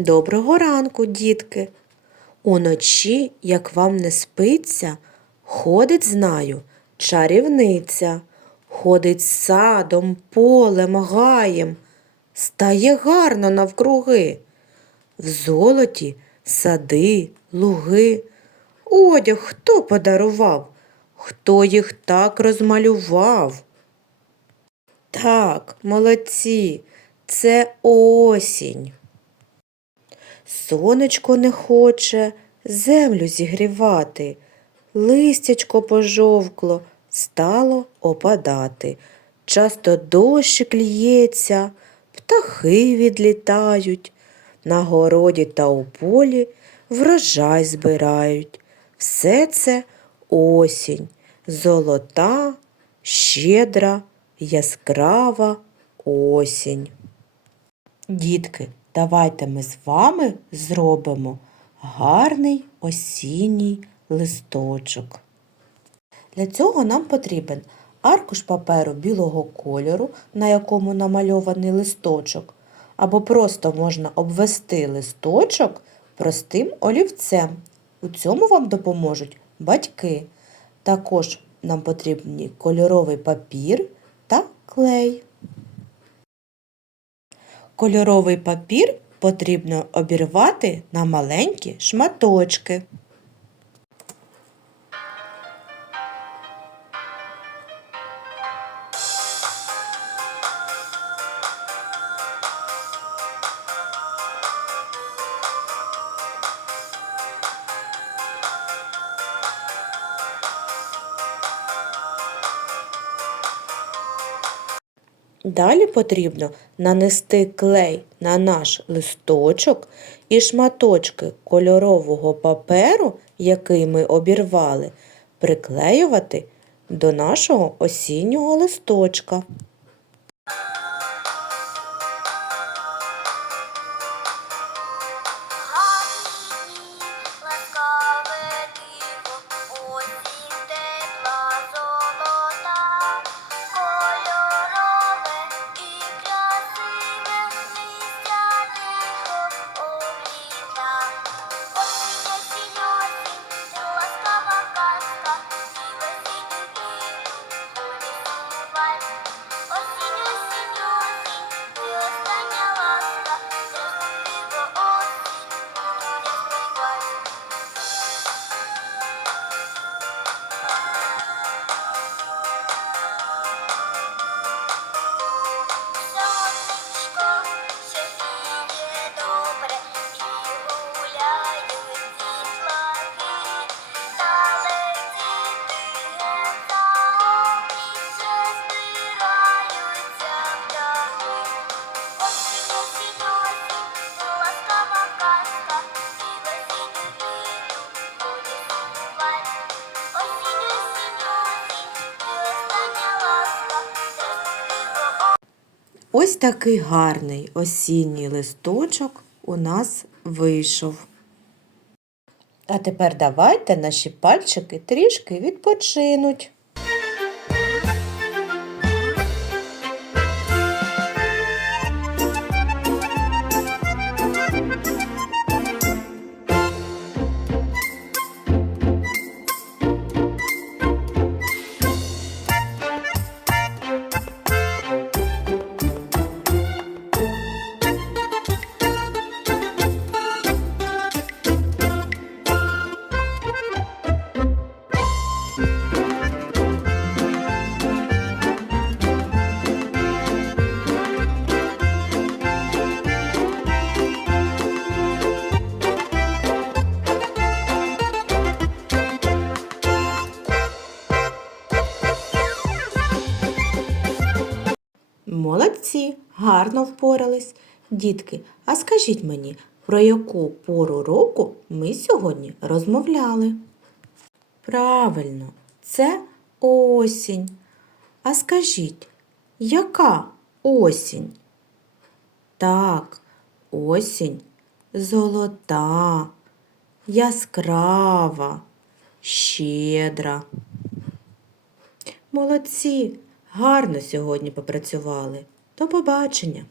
Доброго ранку, дітки. Уночі, як вам не спиться, ходить, знаю, чарівниця, ходить садом, полем, гаєм, стає гарно навкруги. В золоті сади, луги. Одяг хто подарував, хто їх так розмалював? Так, молодці, це осінь. Сонечко не хоче землю зігрівати, листячко пожовкло, стало опадати. Часто дощик лється, птахи відлітають, на городі та у полі врожай збирають. Все це осінь, золота, щедра, яскрава осінь. Дітки, давайте ми з вами зробимо гарний осінній листочок. Для цього нам потрібен аркуш паперу білого кольору, на якому намальований листочок, або просто можна обвести листочок простим олівцем. У цьому вам допоможуть батьки. Також нам потрібні кольоровий папір та клей. Кольоровий папір потрібно обірвати на маленькі шматочки. Далі потрібно нанести клей на наш листочок і шматочки кольорового паперу, який ми обірвали, приклеювати до нашого осіннього листочка. Ось такий гарний осінній листочок у нас вийшов. А тепер давайте наші пальчики трішки відпочинуть. Молодці, гарно впорались. Дітки, а скажіть мені, про яку пору року ми сьогодні розмовляли? Правильно, це осінь. А скажіть, яка осінь? Так, осінь золота, яскрава, щедра. Молодці, гарно сьогодні попрацювали. До побачення!